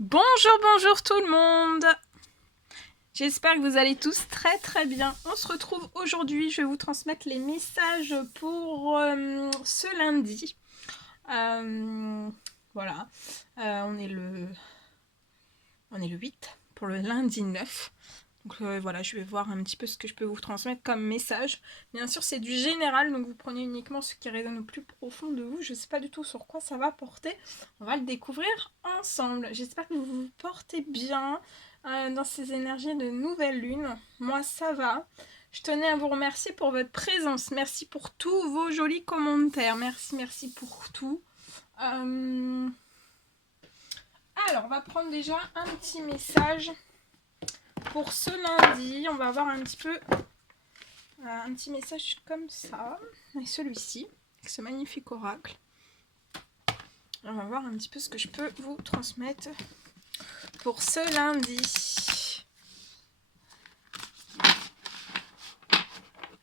Bonjour, bonjour tout le monde. J'espère que vous allez tous très très bien. On se retrouve aujourd'hui, je vais vous transmettre les messages pour ce lundi. Voilà, on est le 8 pour le lundi 9. Donc voilà, je vais voir un petit peu ce que je peux vous transmettre comme message. Bien sûr, c'est du général, donc vous prenez uniquement ce qui résonne au plus profond de vous. Je ne sais pas du tout sur quoi ça va porter. On va le découvrir ensemble. J'espère que vous vous portez bien dans ces énergies de nouvelle lune. Moi, ça va. Je tenais à vous remercier pour votre présence. Merci pour tous vos jolis commentaires. Merci pour tout. Alors, on va prendre déjà un petit message. Pour ce lundi, on va avoir un petit message comme ça, et celui-ci, avec ce magnifique oracle. On va voir un petit peu ce que je peux vous transmettre pour ce lundi.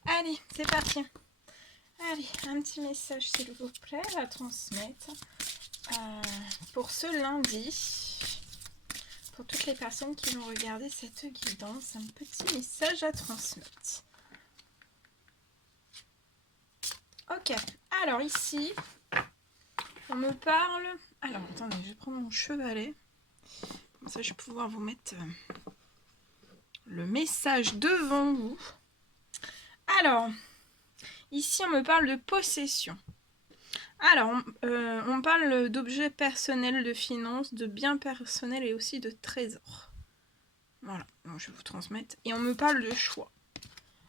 Allez, c'est parti. Allez, un petit message s'il vous plaît à transmettre pour ce lundi. Pour toutes les personnes qui vont regarder cette guidance, un petit message à transmettre. Ok, alors ici, on me parle... Alors, attendez, je vais prendre mon chevalet. Comme ça, je vais pouvoir vous mettre le message devant vous. Alors, ici, on me parle de possession. Alors, on parle d'objets personnels, de finances, de biens personnels et aussi de trésors. Voilà, donc je vais vous transmettre. Et on me parle de choix.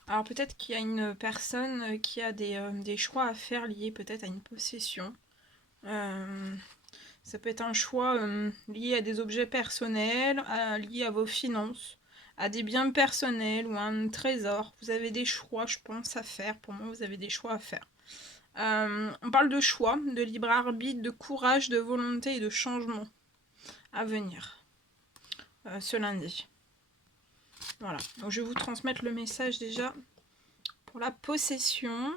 Alors peut-être qu'il y a une personne qui a des choix à faire liés peut-être à une possession. Ça peut être un choix lié à des objets personnels, lié à vos finances, à des biens personnels ou à un trésor. Vous avez des choix, je pense, à faire. Pour moi, vous avez des choix à faire. On parle de choix, de libre arbitre, de courage, de volonté et de changement à venir ce lundi. Voilà, donc je vais vous transmettre le message déjà pour la possession.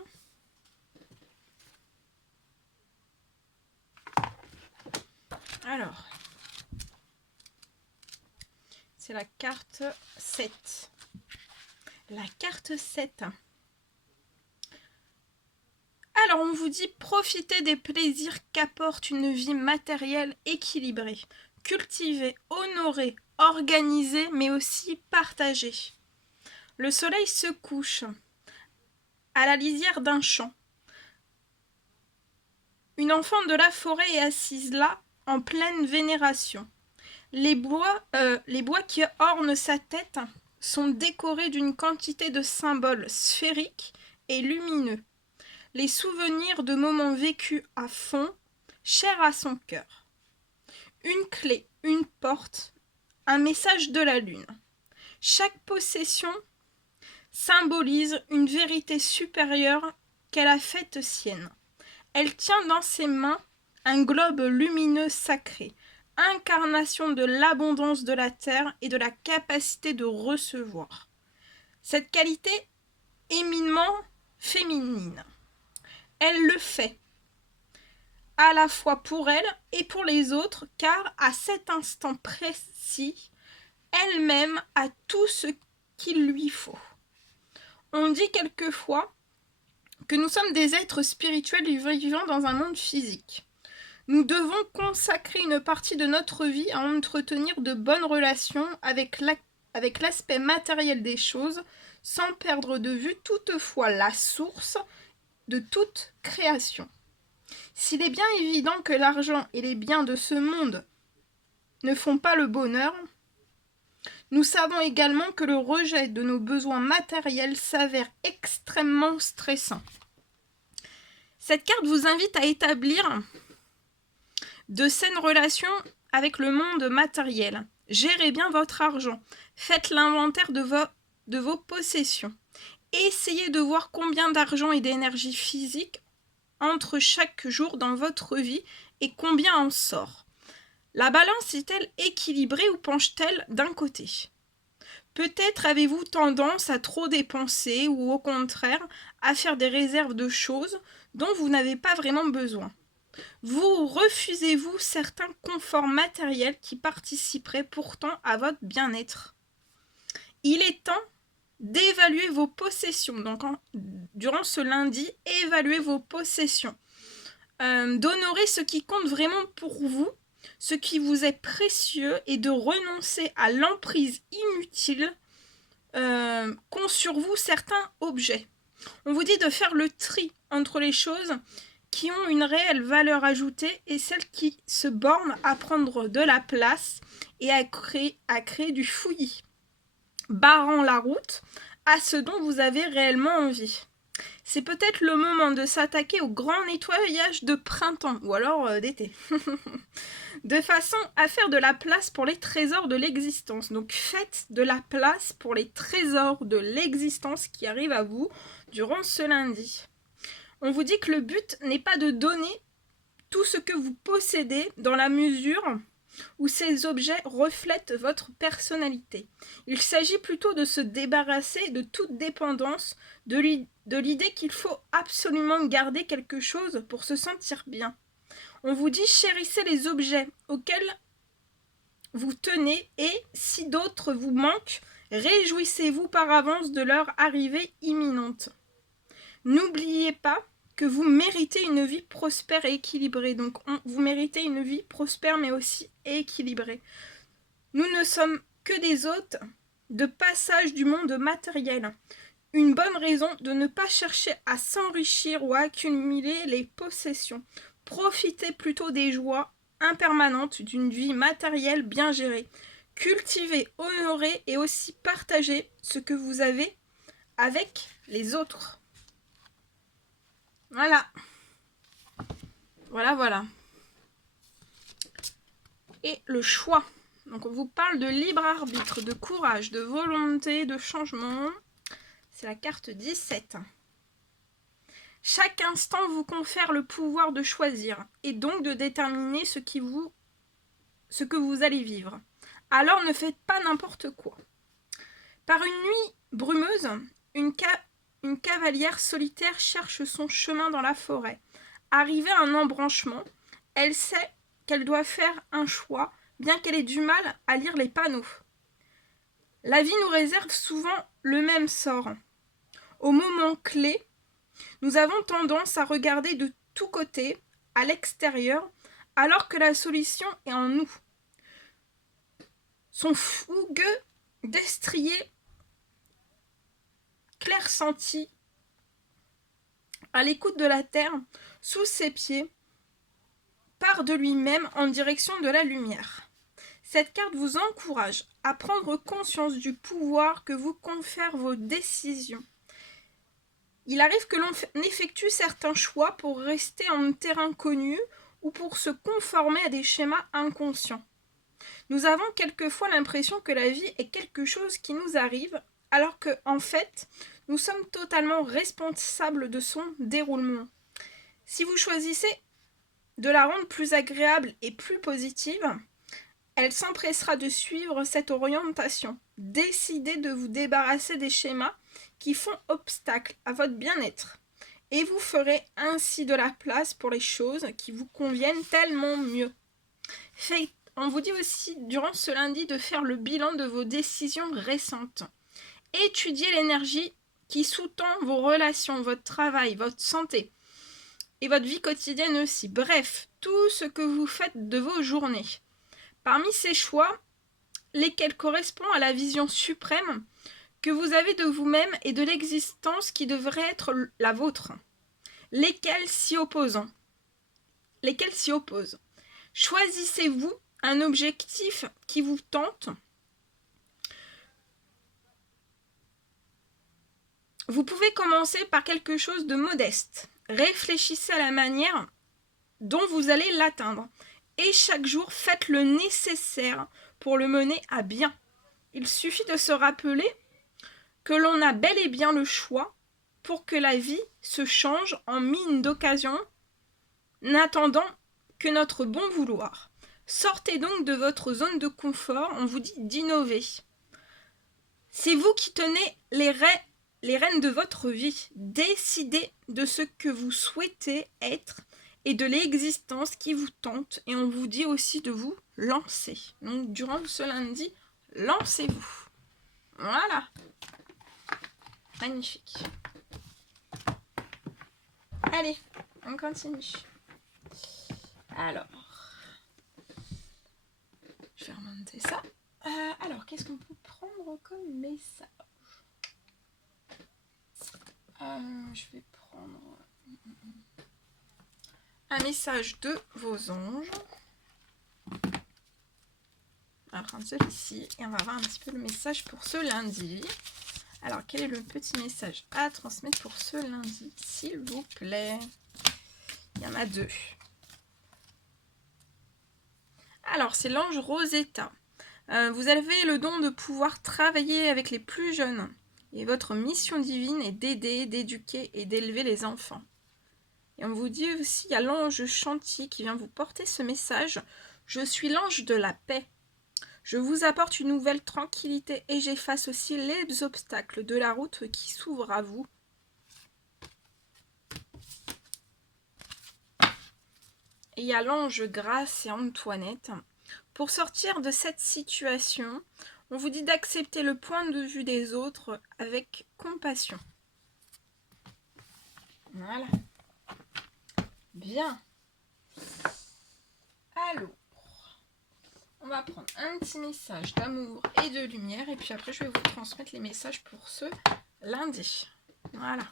Alors, c'est la carte 7. La carte 7. Alors, on vous dit profitez des plaisirs qu'apporte une vie matérielle équilibrée, cultivée, honorée, organisée, mais aussi partagée. Le soleil se couche à la lisière d'un champ. Une enfant de la forêt est assise là, en pleine vénération. Les bois qui ornent sa tête sont décorés d'une quantité de symboles sphériques et lumineux. Les souvenirs de moments vécus à fond, chers à son cœur. Une clé, une porte, un message de la lune. Chaque possession symbolise une vérité supérieure qu'elle a faite sienne. Elle tient dans ses mains un globe lumineux sacré, incarnation de l'abondance de la terre et de la capacité de recevoir. Cette qualité éminemment féminine. Elle le fait, à la fois pour elle et pour les autres, car à cet instant précis, elle-même a tout ce qu'il lui faut. On dit quelquefois que nous sommes des êtres spirituels vivant dans un monde physique. Nous devons consacrer une partie de notre vie à entretenir de bonnes relations avec l'aspect matériel des choses, sans perdre de vue toutefois la source de toute création. S'il est bien évident que l'argent et les biens de ce monde ne font pas le bonheur, nous savons également que le rejet de nos besoins matériels s'avère extrêmement stressant. Cette carte vous invite à établir de saines relations avec le monde matériel. Gérez bien votre argent. Faites l'inventaire de vos possessions. Essayez de voir combien d'argent et d'énergie physique entre chaque jour dans votre vie et combien en sort. La balance est-elle équilibrée ou penche-t-elle d'un côté ? Peut-être avez-vous tendance à trop dépenser ou au contraire à faire des réserves de choses dont vous n'avez pas vraiment besoin. Vous refusez-vous certains conforts matériels qui participeraient pourtant à votre bien-être? Il est temps d'évaluer vos possessions. Donc, durant ce lundi, évaluez vos possessions. D'honorer ce qui compte vraiment pour vous, ce qui vous est précieux, et de renoncer à l'emprise inutile qu'ont sur vous certains objets. On vous dit de faire le tri entre les choses qui ont une réelle valeur ajoutée et celles qui se bornent à prendre de la place et à créer du fouillis, barrant la route à ce dont vous avez réellement envie. C'est peut-être le moment de s'attaquer au grand nettoyage de printemps, ou alors d'été, de façon à faire de la place pour les trésors de l'existence. Donc faites de la place pour les trésors de l'existence qui arrivent à vous durant ce lundi. On vous dit que le but n'est pas de donner tout ce que vous possédez dans la mesure où ces objets reflètent votre personnalité. Il s'agit plutôt de se débarrasser de toute dépendance, de l'idée qu'il faut absolument garder quelque chose pour se sentir bien. On vous dit chérissez les objets auxquels vous tenez et, si d'autres vous manquent, réjouissez-vous par avance de leur arrivée imminente. N'oubliez pas que vous méritez une vie prospère et équilibrée. Donc, vous méritez une vie prospère mais aussi équilibrée. Nous ne sommes que des hôtes de passage du monde matériel. Une bonne raison de ne pas chercher à s'enrichir ou à accumuler les possessions. Profitez plutôt des joies impermanentes d'une vie matérielle bien gérée. Cultivez, honorez et aussi partagez ce que vous avez avec les autres. Voilà. Voilà. Et le choix. Donc on vous parle de libre arbitre, de courage, de volonté, de changement. C'est la carte 17. Chaque instant vous confère le pouvoir de choisir et donc de déterminer ce que vous allez vivre. Alors ne faites pas n'importe quoi. Par une nuit brumeuse, une cavalière solitaire cherche son chemin dans la forêt. Arrivée à un embranchement, elle sait qu'elle doit faire un choix, bien qu'elle ait du mal à lire les panneaux. La vie nous réserve souvent le même sort. Au moment clé, nous avons tendance à regarder de tous côtés, à l'extérieur, alors que la solution est en nous. Son fougueux destrier clair-senti, à l'écoute de la terre, sous ses pieds, part de lui-même en direction de la lumière. Cette carte vous encourage à prendre conscience du pouvoir que vous confèrent vos décisions. Il arrive que l'on effectue certains choix pour rester en terrain connu ou pour se conformer à des schémas inconscients. Nous avons quelquefois l'impression que la vie est quelque chose qui nous arrive, alors que, en fait, nous sommes totalement responsables de son déroulement. Si vous choisissez de la rendre plus agréable et plus positive, elle s'empressera de suivre cette orientation. Décidez de vous débarrasser des schémas qui font obstacle à votre bien-être. Et vous ferez ainsi de la place pour les choses qui vous conviennent tellement mieux. On vous dit aussi durant ce lundi de faire le bilan de vos décisions récentes. Étudiez l'énergie qui sous-tend vos relations, votre travail, votre santé et votre vie quotidienne aussi. Bref, tout ce que vous faites de vos journées. Parmi ces choix, lesquels correspondent à la vision suprême que vous avez de vous-même et de l'existence qui devrait être la vôtre. Lesquels s'y opposent. Choisissez-vous un objectif qui vous tente. Vous pouvez commencer par quelque chose de modeste. Réfléchissez à la manière dont vous allez l'atteindre. Et chaque jour, faites le nécessaire pour le mener à bien. Il suffit de se rappeler que l'on a bel et bien le choix pour que la vie se change en mine d'occasion, n'attendant que notre bon vouloir. Sortez donc de votre zone de confort, on vous dit d'innover. C'est vous qui tenez les rênes de votre vie. Décidez de ce que vous souhaitez être et de l'existence qui vous tente, et on vous dit aussi de vous lancer. Donc durant ce lundi, lancez-vous. Voilà. Magnifique. Allez, on continue. Alors, je vais remonter ça. Alors, qu'est-ce qu'on peut prendre comme message? Je vais prendre un message de vos anges. On va prendre celui-ci et on va voir un petit peu le message pour ce lundi. Alors, quel est le petit message à transmettre pour ce lundi, s'il vous plaît? Il y en a 2. Alors, c'est l'ange Rosetta. Vous avez le don de pouvoir travailler avec les plus jeunes. Et votre mission divine est d'aider, d'éduquer et d'élever les enfants. Et on vous dit aussi, il y a l'ange Chantier qui vient vous porter ce message. Je suis l'ange de la paix. Je vous apporte une nouvelle tranquillité et j'efface aussi les obstacles de la route qui s'ouvrent à vous. Et il y a l'ange Grâce et Antoinette. Pour sortir de cette situation, on vous dit d'accepter le point de vue des autres avec compassion. Voilà. Bien. Alors, on va prendre un petit message d'amour et de lumière. Et puis après, je vais vous transmettre les messages pour ce lundi. Voilà.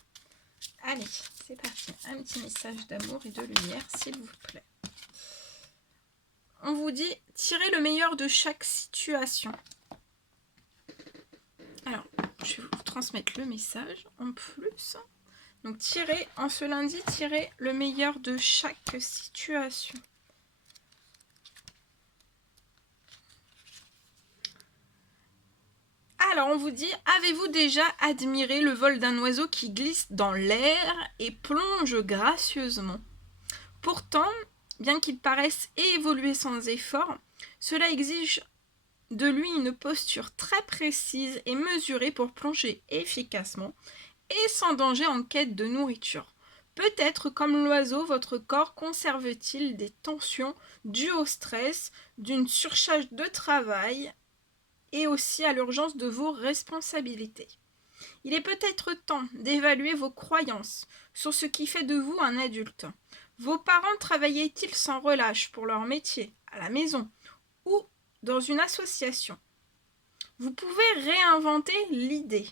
Allez, c'est parti. Un petit message d'amour et de lumière, s'il vous plaît. On vous dit, tirez le meilleur de chaque situation. Alors, je vais vous transmettre le message en plus. Donc, en ce lundi, tirez le meilleur de chaque situation. Alors, on vous dit, avez-vous déjà admiré le vol d'un oiseau qui glisse dans l'air et plonge gracieusement? Pourtant, bien qu'il paraisse évoluer sans effort, cela exige de lui une posture très précise et mesurée pour plonger efficacement et sans danger en quête de nourriture. Peut-être comme l'oiseau, votre corps conserve-t-il des tensions dues au stress, d'une surcharge de travail et aussi à l'urgence de vos responsabilités. Il est peut-être temps d'évaluer vos croyances sur ce qui fait de vous un adulte. Vos parents travaillaient-ils sans relâche pour leur métier, à la maison ou dans une association? Vous pouvez réinventer l'idée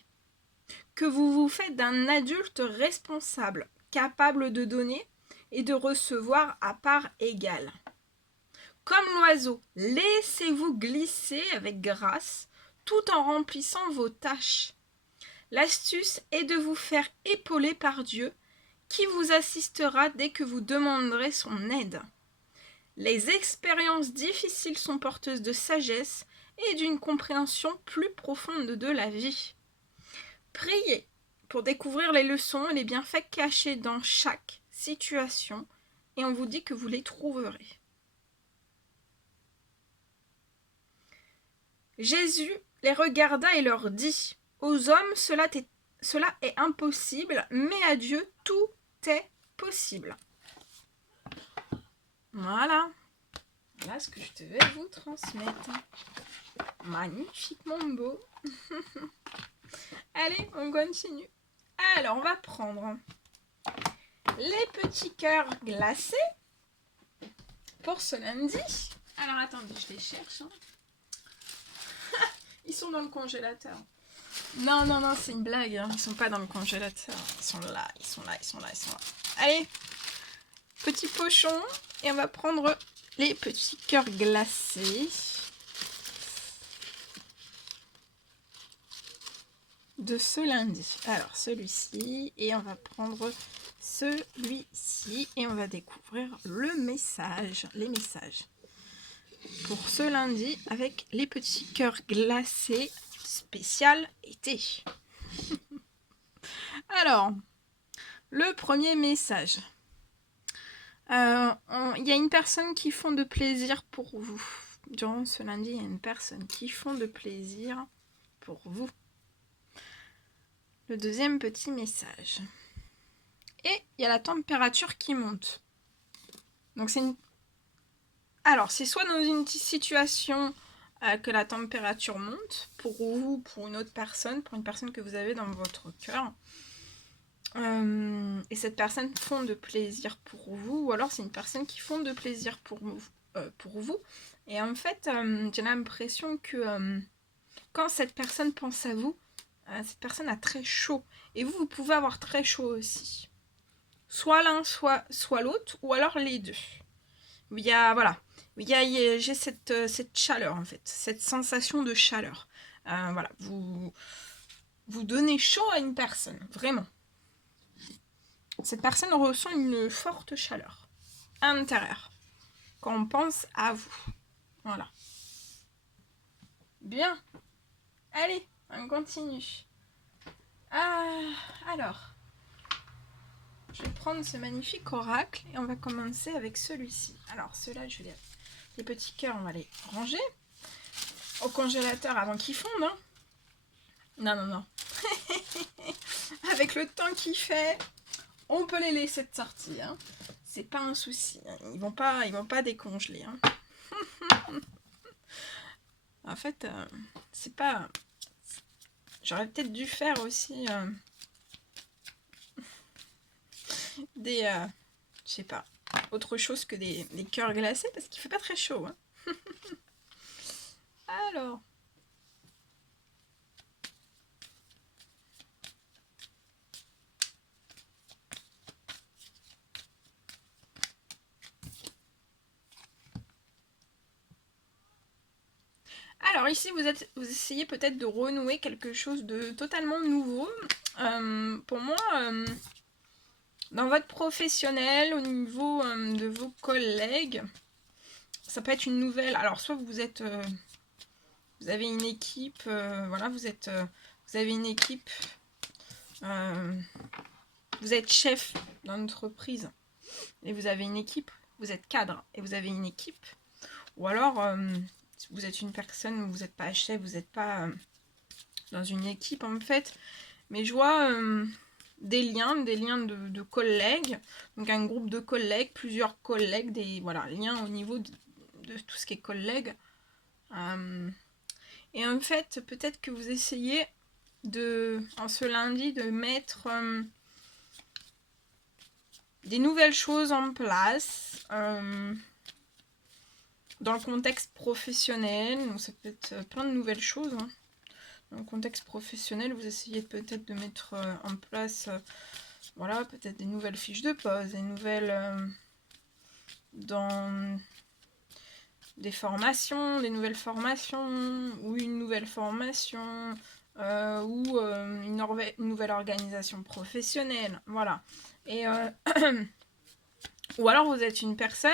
que vous vous faites d'un adulte responsable, capable de donner et de recevoir à part égale. Comme l'oiseau, laissez-vous glisser avec grâce tout en remplissant vos tâches. L'astuce est de vous faire épauler par Dieu qui vous assistera dès que vous demanderez son aide. Les expériences difficiles sont porteuses de sagesse et d'une compréhension plus profonde de la vie. Priez pour découvrir les leçons et les bienfaits cachés dans chaque situation et on vous dit que vous les trouverez. Jésus les regarda et leur dit, « Aux hommes, cela est impossible, mais à Dieu, tout est possible. » Voilà. Voilà ce que je devais vous transmettre. Magnifiquement beau. Allez, on continue. Alors, on va prendre les petits cœurs glacés pour ce lundi. Alors, attendez, je les cherche. Ils sont dans le congélateur. Non, c'est une blague. Ils sont pas dans le congélateur. Ils sont là. Allez, petit pochon. Et on va prendre les petits cœurs glacés de ce lundi. Alors, celui-ci. Et on va prendre celui-ci. Et on va découvrir les messages. Pour ce lundi, avec les petits cœurs glacés spécial été. Alors, le premier message. Il y a une personne qui font de plaisir pour vous. Durant ce lundi, il y a une personne qui font de plaisir pour vous. Le deuxième petit message. Et il y a la température qui monte. Donc c'est une... Alors, c'est soit dans une situation que la température monte, pour vous, pour une autre personne, pour une personne que vous avez dans votre cœur. Et cette personne fond de plaisir pour vous, ou alors c'est une personne qui fond de plaisir pour vous. Et en fait, j'ai l'impression que quand cette personne pense à vous, cette personne a très chaud. Et vous, vous pouvez avoir très chaud aussi. Soit l'un, soit l'autre, ou alors les deux. Il y a, voilà, j'ai cette chaleur en fait, cette sensation de chaleur. Voilà, vous donnez chaud à une personne, vraiment. Cette personne ressent une forte chaleur intérieure quand on pense à vous. Voilà. Bien. Allez, on continue. Alors, je vais prendre ce magnifique oracle et on va commencer avec celui-ci. Alors, ceux-là, les petits cœurs, on va les ranger au congélateur avant qu'ils fondent. Hein. Non. Avec le temps qu'il fait, on peut les laisser de sortie. Hein. C'est pas un souci. Hein. Ils vont pas décongeler. Hein. En fait, c'est pas... J'aurais peut-être dû faire aussi des... je sais pas. Autre chose que des cœurs glacés parce qu'il fait pas très chaud. Hein. Alors... Alors ici, vous essayez peut-être de renouer quelque chose de totalement nouveau. Pour moi, dans votre professionnel, au niveau de vos collègues, ça peut être une nouvelle... Alors soit vous avez une équipe, voilà, vous avez une équipe, vous êtes chef d'entreprise et vous avez une équipe, vous êtes cadre et vous avez une équipe. Ou alors... vous êtes une personne où vous n'êtes pas chef, vous n'êtes pas dans une équipe en fait, mais je vois des liens de collègues, donc un groupe de collègues, plusieurs collègues, des liens au niveau de tout ce qui est collègues. Et en fait, peut-être que vous essayez en ce lundi, de mettre des nouvelles choses en place. Dans le contexte professionnel, donc ça peut être plein de nouvelles choses. Hein. Dans le contexte professionnel, vous essayez peut-être de mettre en place, voilà, peut-être des nouvelles fiches de poste, des nouvelles dans des formations, ou une nouvelle formation, ou une nouvelle organisation professionnelle, voilà. Et ou alors vous êtes une personne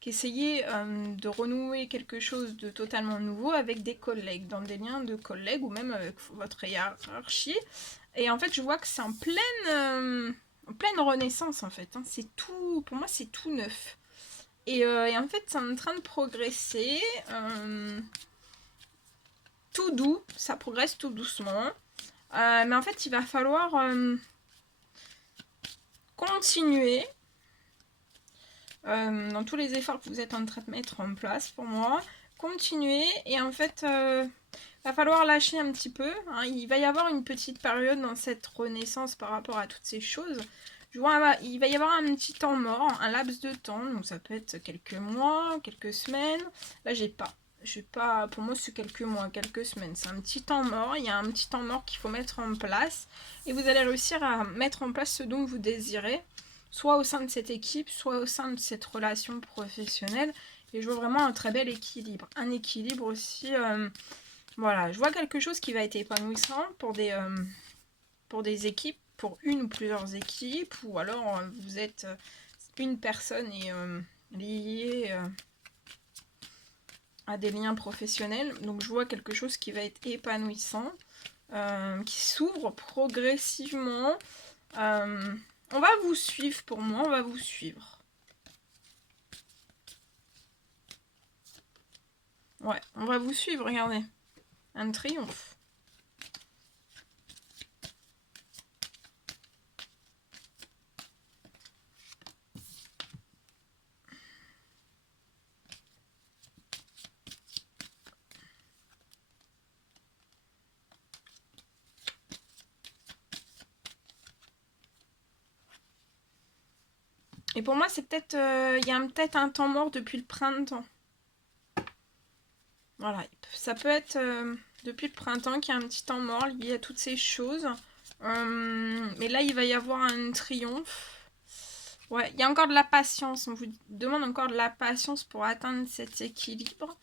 qui essayez de renouer quelque chose de totalement nouveau avec des collègues, dans des liens de collègues ou même avec votre hiérarchie. Et en fait, je vois que c'est en pleine renaissance en fait. Hein. C'est tout, pour moi, c'est tout neuf. Et en fait, c'est en train de progresser. Tout doux, ça progresse tout doucement. Mais en fait, il va falloir continuer dans tous les efforts que vous êtes en train de mettre en place pour moi. Continuez et en fait, va falloir lâcher un petit peu. Hein. Il va y avoir une petite période dans cette renaissance par rapport à toutes ces choses. Je vois, il va y avoir un petit temps mort, un laps de temps. Donc ça peut être quelques mois, quelques semaines. Là, j'ai pas, pour moi, c'est quelques mois, quelques semaines. C'est un petit temps mort. Il y a un petit temps mort qu'il faut mettre en place. Et vous allez réussir à mettre en place ce dont vous désirez. Soit au sein de cette équipe, soit au sein de cette relation professionnelle. Et je vois vraiment un très bel équilibre. Un équilibre aussi... voilà, je vois quelque chose qui va être épanouissant pour des équipes, pour une ou plusieurs équipes, ou alors vous êtes une personne et liée à des liens professionnels. Donc je vois quelque chose qui va être épanouissant, qui s'ouvre progressivement. On va vous suivre, pour moi, on va vous suivre. Ouais, on va vous suivre, regardez. Un triomphe. Et pour moi, c'est peut-être... il y a peut-être un temps mort depuis le printemps. Voilà, ça peut être depuis le printemps qu'il y a un petit temps mort lié à toutes ces choses. Mais là, il va y avoir un triomphe. Ouais, il y a encore de la patience. On vous demande encore de la patience pour atteindre cet équilibre.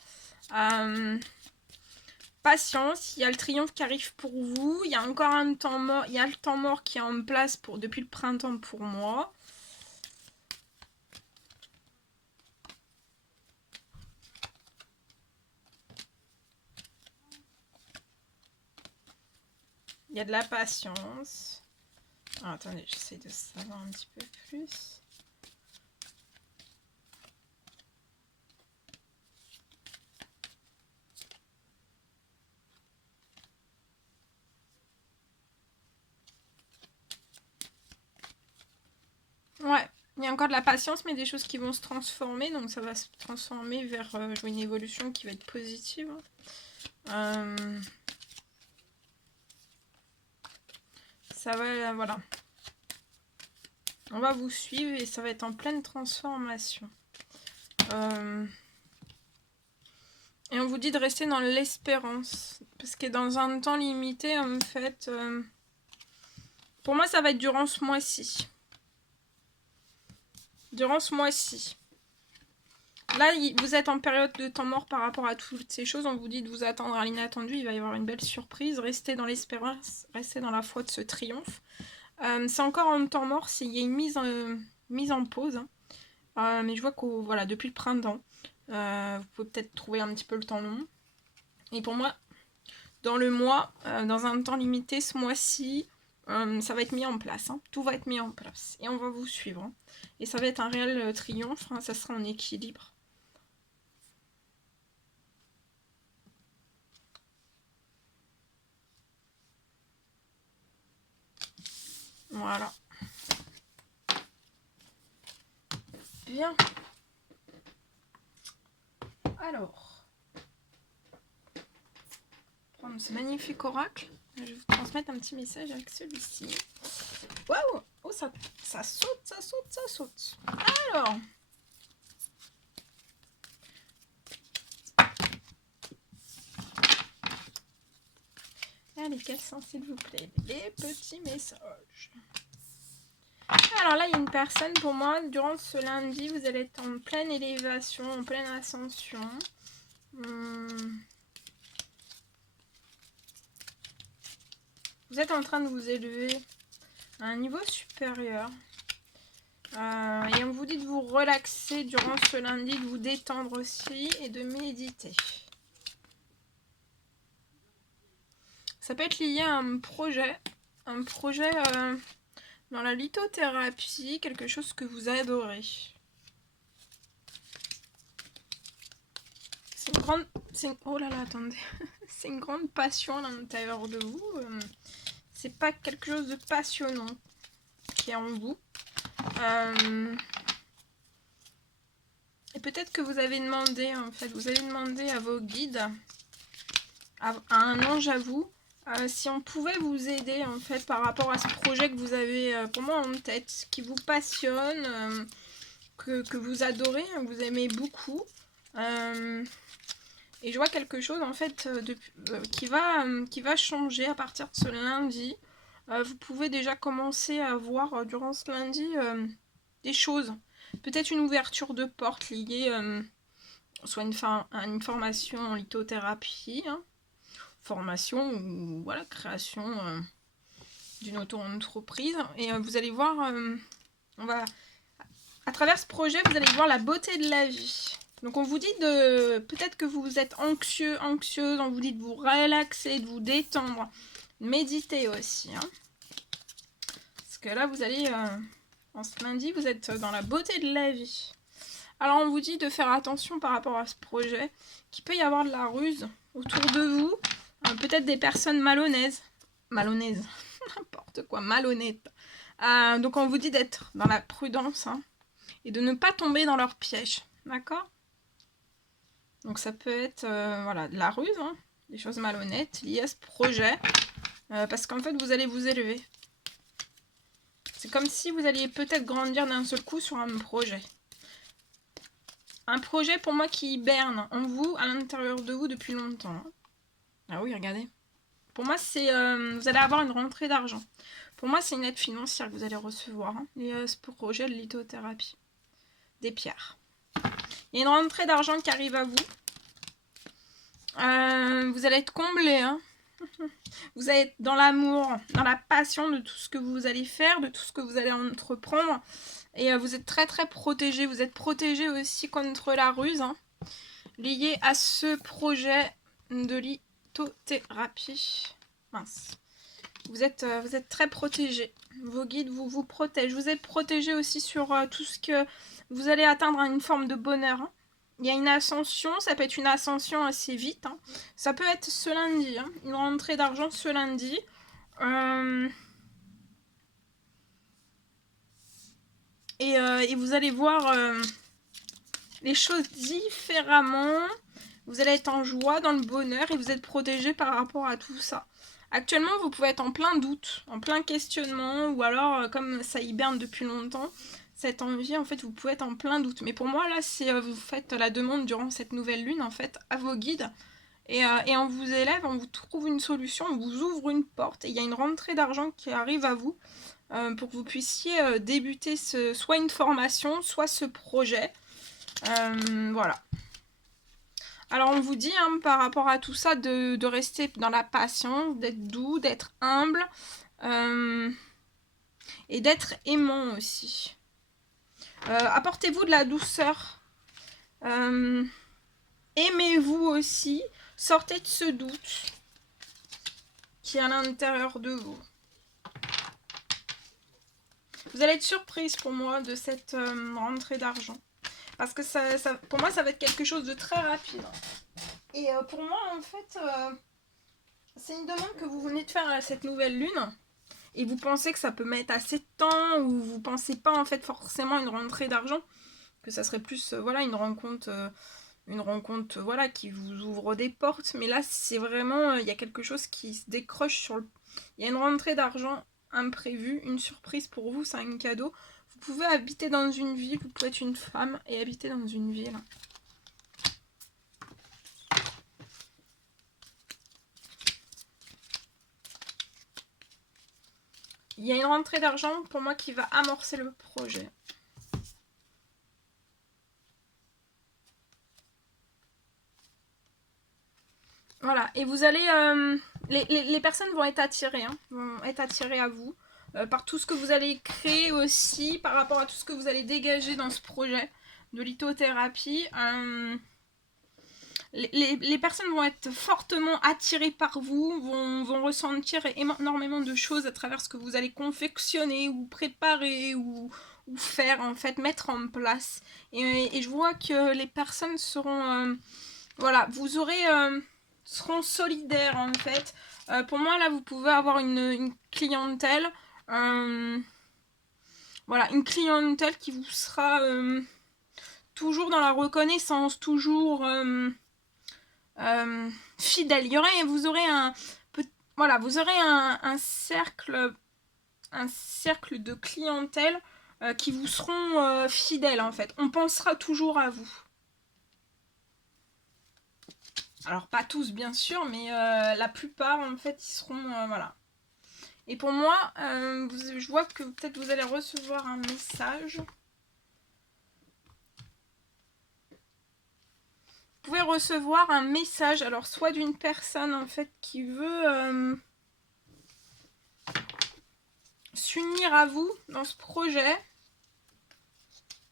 Patience, il y a le triomphe qui arrive pour vous. Il y a encore un temps mort. Il y a le temps mort qui est en place depuis le printemps pour moi. Il y a de la patience. Ah, attendez, j'essaie de savoir un petit peu plus. Ouais, il y a encore de la patience, mais des choses qui vont se transformer. Donc ça va se transformer vers une évolution qui va être positive. Ça va, voilà. On va vous suivre et ça va être en pleine transformation. Et on vous dit de rester dans l'espérance. Parce que dans un temps limité, en fait... pour moi, ça va être durant ce mois-ci. Durant ce mois-ci. Là, vous êtes en période de temps mort par rapport à toutes ces choses. On vous dit de vous attendre à l'inattendu. Il va y avoir une belle surprise. Restez dans l'espérance. Restez dans la foi de ce triomphe. C'est encore en temps mort. Il y a une mise en pause. Mais je vois que voilà, depuis le printemps, vous pouvez peut-être trouver un petit peu le temps long. Et pour moi, dans le mois, dans un temps limité, ce mois-ci, ça va être mis en place. Hein. Tout va être mis en place. Et on va vous suivre. Hein. Et ça va être un réel triomphe. Hein. Ça sera en équilibre. Voilà. Bien. Alors. Prendre ce magnifique oracle. Je vais vous transmettre un petit message avec celui-ci. Waouh! Oh, ça saute, ça saute, ça saute. Alors. Allez, quels sont, s'il vous plaît, les petits messages? Alors là, il y a une personne, pour moi, durant ce lundi, vous allez être en pleine élévation, en pleine ascension. Vous êtes en train de vous élever à un niveau supérieur. Et on vous dit de vous relaxer durant ce lundi, de vous détendre aussi et de méditer. Ça peut être lié à un projet dans la lithothérapie, quelque chose que vous adorez. C'est une grande... oh là là, attendez. C'est une grande passion à l'intérieur de vous. C'est pas quelque chose de passionnant qui est en vous. Et peut-être que vous avez demandé, en fait, vous avez demandé à vos guides, à un ange à vous, si on pouvait vous aider, en fait, par rapport à ce projet que vous avez, pour moi, en tête, qui vous passionne, que vous adorez, que vous aimez beaucoup. Et je vois quelque chose, en fait, qui va changer à partir de ce lundi. Vous pouvez déjà commencer à voir, durant ce lundi, des choses. Peut-être une ouverture de porte liée soit à une formation en lithothérapie, hein, formation ou voilà, création d'une auto-entreprise. Et vous allez voir, à travers ce projet, vous allez voir la beauté de la vie. Donc on vous dit de... Peut-être que vous êtes anxieux, anxieuse, on vous dit de vous relaxer, de vous détendre. Méditer aussi. Hein. Parce que là, vous allez... en ce lundi, vous êtes dans la beauté de la vie. Alors on vous dit de faire attention par rapport à ce projet, qu'il peut y avoir de la ruse autour de vous, peut-être des personnes malhonnêtes, n'importe quoi, malhonnêtes. Donc on vous dit d'être dans la prudence hein, et de ne pas tomber dans leur piège, d'accord? Donc ça peut être voilà, de la ruse, hein, des choses malhonnêtes liées à ce projet, parce qu'en fait vous allez vous élever. C'est comme si vous alliez peut-être grandir d'un seul coup sur un projet. Un projet pour moi qui hiberne en vous, à l'intérieur de vous depuis longtemps. Ah oui, regardez. Pour moi, c'est vous allez avoir une rentrée d'argent. Pour moi, c'est une aide financière que vous allez recevoir. Ce projet de lithothérapie. Des pierres. Il y a une rentrée d'argent qui arrive à vous. Vous allez être comblé. Hein. Vous allez être dans l'amour, dans la passion de tout ce que vous allez faire, de tout ce que vous allez entreprendre. Et vous êtes très très protégé. Vous êtes protégé aussi contre la ruse. Hein, lié à ce projet de lithothérapie. Mince. Vous êtes très protégé. Vos guides vous protègent. Vous êtes protégé aussi sur tout ce que vous allez atteindre une forme de bonheur. Hein. Il y a une ascension, ça peut être une ascension assez vite. Hein. Ça peut être ce lundi, hein, une rentrée d'argent ce lundi. Et vous allez voir les choses différemment. Vous allez être en joie, dans le bonheur et vous êtes protégé par rapport à tout ça. Actuellement, vous pouvez être en plein doute, en plein questionnement, ou alors, comme ça hiberne depuis longtemps, cette envie, en fait, vous pouvez être en plein doute. Mais pour moi, là, c'est vous faites la demande durant cette nouvelle lune, en fait, à vos guides, et on vous élève, on vous trouve une solution, on vous ouvre une porte, et il y a une rentrée d'argent qui arrive à vous, pour que vous puissiez débuter soit une formation, soit ce projet. Voilà. Alors on vous dit hein, par rapport à tout ça de rester dans la patience, d'être doux, d'être humble et d'être aimant aussi. Apportez-vous de la douceur. Aimez-vous aussi. Sortez de ce doute qui est à l'intérieur de vous. Vous allez être surprise pour moi de cette rentrée d'argent. Parce que pour moi, ça va être quelque chose de très rapide. Et pour moi, en fait, c'est une demande que vous venez de faire à cette nouvelle lune. Et vous pensez que ça peut mettre assez de temps, ou vous pensez pas en fait forcément une rentrée d'argent, que ça serait plus voilà une rencontre voilà qui vous ouvre des portes. Mais là, c'est vraiment il y a quelque chose qui se décroche sur le. Il y a une rentrée d'argent imprévue, une surprise pour vous, c'est un cadeau. Vous pouvez habiter dans une ville, vous pouvez être une femme et habiter dans une ville. Il y a une rentrée d'argent pour moi qui va amorcer le projet. Voilà, et vous allez... les personnes vont être attirées, hein, vont être attirées à vous, par tout ce que vous allez créer aussi, par rapport à tout ce que vous allez dégager dans ce projet de lithothérapie. Les personnes vont être fortement attirées par vous, vont ressentir énormément de choses à travers ce que vous allez confectionner ou préparer ou faire en fait, mettre en place. Et je vois que les personnes seront... voilà, vous aurez... seront solidaires en fait. Pour moi là vous pouvez avoir une clientèle. Voilà, une clientèle qui vous sera toujours dans la reconnaissance, toujours... fidèle. Vous aurez voilà, vous aurez un cercle de clientèle qui vous seront fidèles en fait. On pensera toujours à vous. Alors pas tous bien sûr, mais la plupart en fait ils seront voilà. Et pour moi, je vois que peut-être vous allez recevoir un message. Vous pouvez recevoir un message, alors soit d'une personne en fait qui veut s'unir à vous dans ce projet,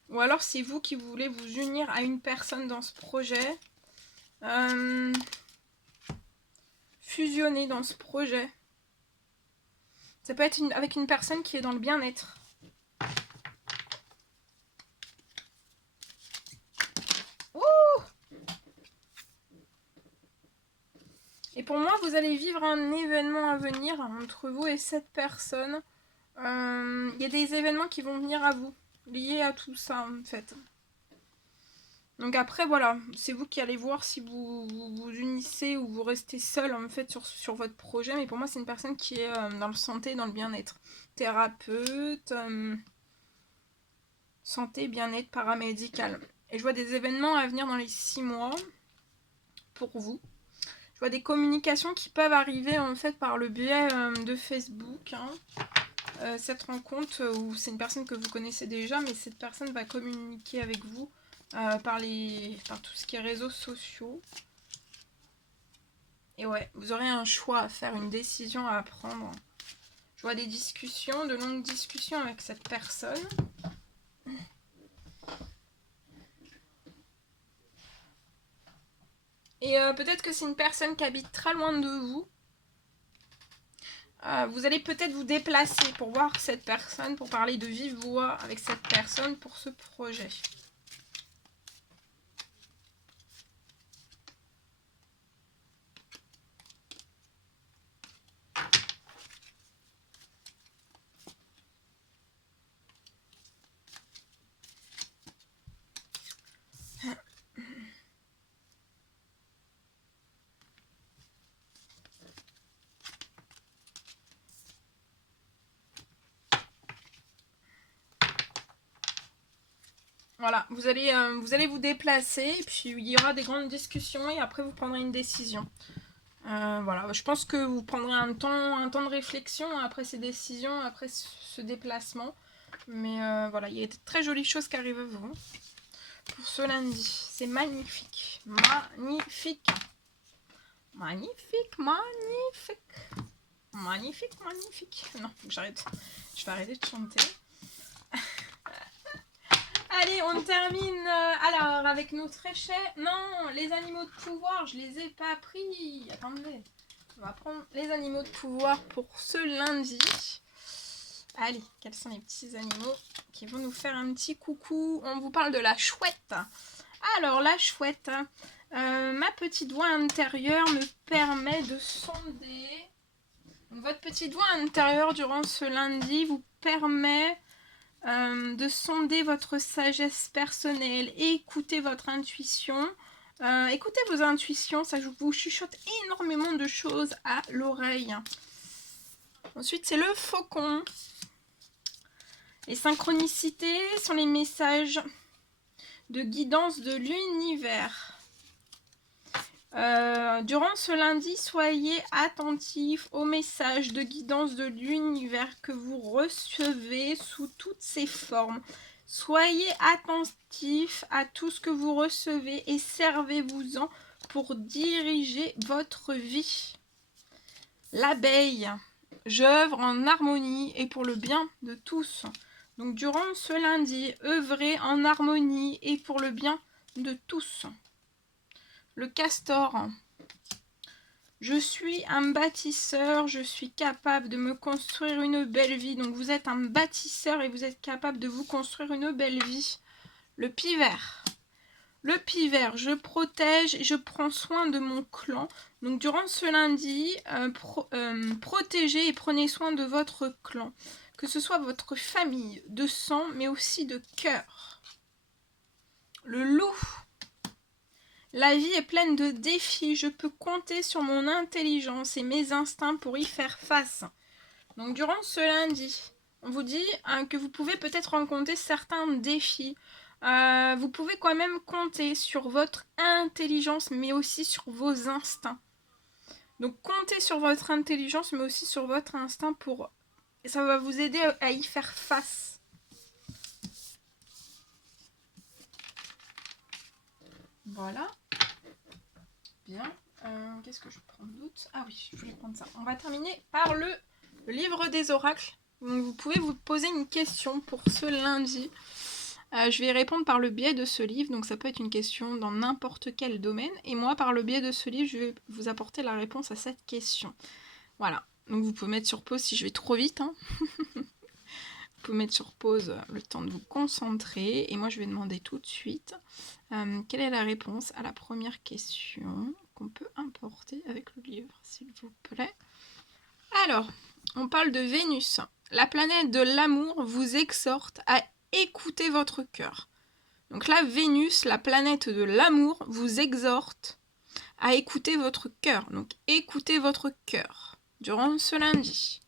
ou alors c'est vous qui voulez vous unir à une personne dans ce projet, fusionner dans ce projet. Ça peut être avec une personne qui est dans le bien-être. Et pour moi, vous allez vivre un événement à venir entre vous et cette personne. Il y a des événements qui vont venir à vous, liés à tout ça en fait. Donc après, voilà, c'est vous qui allez voir si vous unissez ou vous restez seul en fait sur votre projet. Mais pour moi, c'est une personne qui est dans le santé, dans le bien-être. thérapeute, santé, bien-être, paramédical. Et je vois des événements à venir dans les 6 mois pour vous. Je vois des communications qui peuvent arriver en fait par le biais de Facebook. Cette rencontre où c'est une personne que vous connaissez déjà, mais cette personne va communiquer avec vous par tout ce qui est réseaux sociaux. Et ouais, vous aurez un choix à faire, une décision à prendre. Je vois des discussions, de longues discussions avec cette personne. Et peut-être que c'est une personne qui habite très loin de vous. Vous allez peut-être vous déplacer pour voir cette personne, pour parler de vive voix avec cette personne pour ce projet. Voilà, vous allez vous déplacer, et puis il y aura des grandes discussions, et après vous prendrez une décision. Voilà, je pense que vous prendrez un temps de réflexion après ces décisions, après ce déplacement. Mais voilà, il y a de très jolies choses qui arrivent à vous pour ce lundi. C'est magnifique, magnifique, magnifique, magnifique, magnifique, magnifique. Non, j'arrête, je vais arrêter de chanter. Allez, on termine alors avec notre échec. Non, les animaux de pouvoir, je les ai pas pris. Attendez, on va prendre les animaux de pouvoir pour ce lundi. Allez, quels sont les petits animaux qui vont nous faire un petit coucou? On vous parle de la chouette. Alors, la chouette, ma petite voix intérieure me permet de sonder. Donc, votre petite voix intérieure durant ce lundi vous permet de sonder votre sagesse personnelle et écouter votre intuition. Écoutez vos intuitions, ça vous chuchote énormément de choses à l'oreille. Ensuite, c'est le faucon. Les synchronicités sont les messages de guidance de l'univers. Durant ce lundi, soyez attentifs aux messages de guidance de l'univers que vous recevez sous toutes ses formes. Soyez attentifs à tout ce que vous recevez et servez-vous-en pour diriger votre vie. L'abeille, j'œuvre en harmonie et pour le bien de tous. Donc durant ce lundi, œuvrez en harmonie et pour le bien de tous. Le castor, je suis un bâtisseur, je suis capable de me construire une belle vie. Donc vous êtes un bâtisseur et vous êtes capable de vous construire une belle vie. Le pivert, je protège et je prends soin de mon clan. Donc durant ce lundi, protégez et prenez soin de votre clan. Que ce soit votre famille de sang mais aussi de cœur. Le loup, la vie est pleine de défis, je peux compter sur mon intelligence et mes instincts pour y faire face. Donc durant ce lundi, on vous dit que vous pouvez peut-être rencontrer certains défis. Vous pouvez quand même compter sur votre intelligence mais aussi sur vos instincts. Donc comptez sur votre intelligence mais aussi sur votre instinct pour... Ça va vous aider à y faire face. Voilà. Bien. Qu'est-ce que je prends d'autre? Ah oui, je voulais prendre ça. On va terminer par le livre des oracles. Donc vous pouvez vous poser une question pour ce lundi. Je vais y répondre par le biais de ce livre. Donc ça peut être une question dans n'importe quel domaine. Et moi, par le biais de ce livre, je vais vous apporter la réponse à cette question. Voilà. Donc vous pouvez mettre sur pause si je vais trop vite. Hein. Vous pouvez mettre sur pause le temps de vous concentrer. Et moi, je vais demander tout de suite quelle est la réponse à la première question qu'on peut importer avec le livre, s'il vous plaît. Alors, on parle de Vénus. La planète de l'amour vous exhorte à écouter votre cœur. Donc là, Vénus, la planète de l'amour, vous exhorte à écouter votre cœur. Donc, écoutez votre cœur durant ce lundi.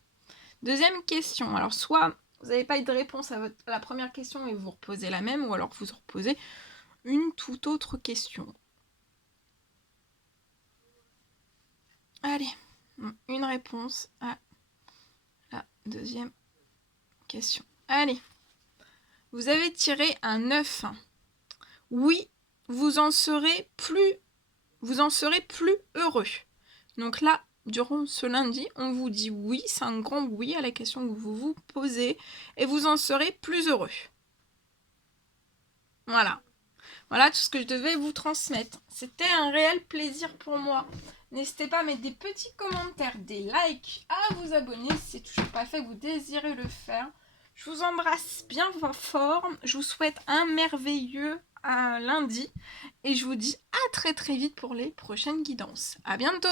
Deuxième question. Alors, soit vous n'avez pas eu de réponse à la première question et vous reposez la même, ou alors vous reposez une toute autre question. Allez, une réponse à la deuxième question. Allez, vous avez tiré un 9. Oui, vous en serez plus heureux. Donc là, durant ce lundi, on vous dit oui, c'est un grand oui à la question que vous vous posez, et vous en serez plus heureux. Voilà. Voilà tout ce que je devais vous transmettre. C'était un réel plaisir pour moi. N'hésitez pas à mettre des petits commentaires, des likes, à vous abonner si c'est toujours pas fait, vous désirez le faire. Je vous embrasse bien fort. Je vous souhaite un merveilleux lundi. Et je vous dis à très très vite pour les prochaines guidances. À bientôt!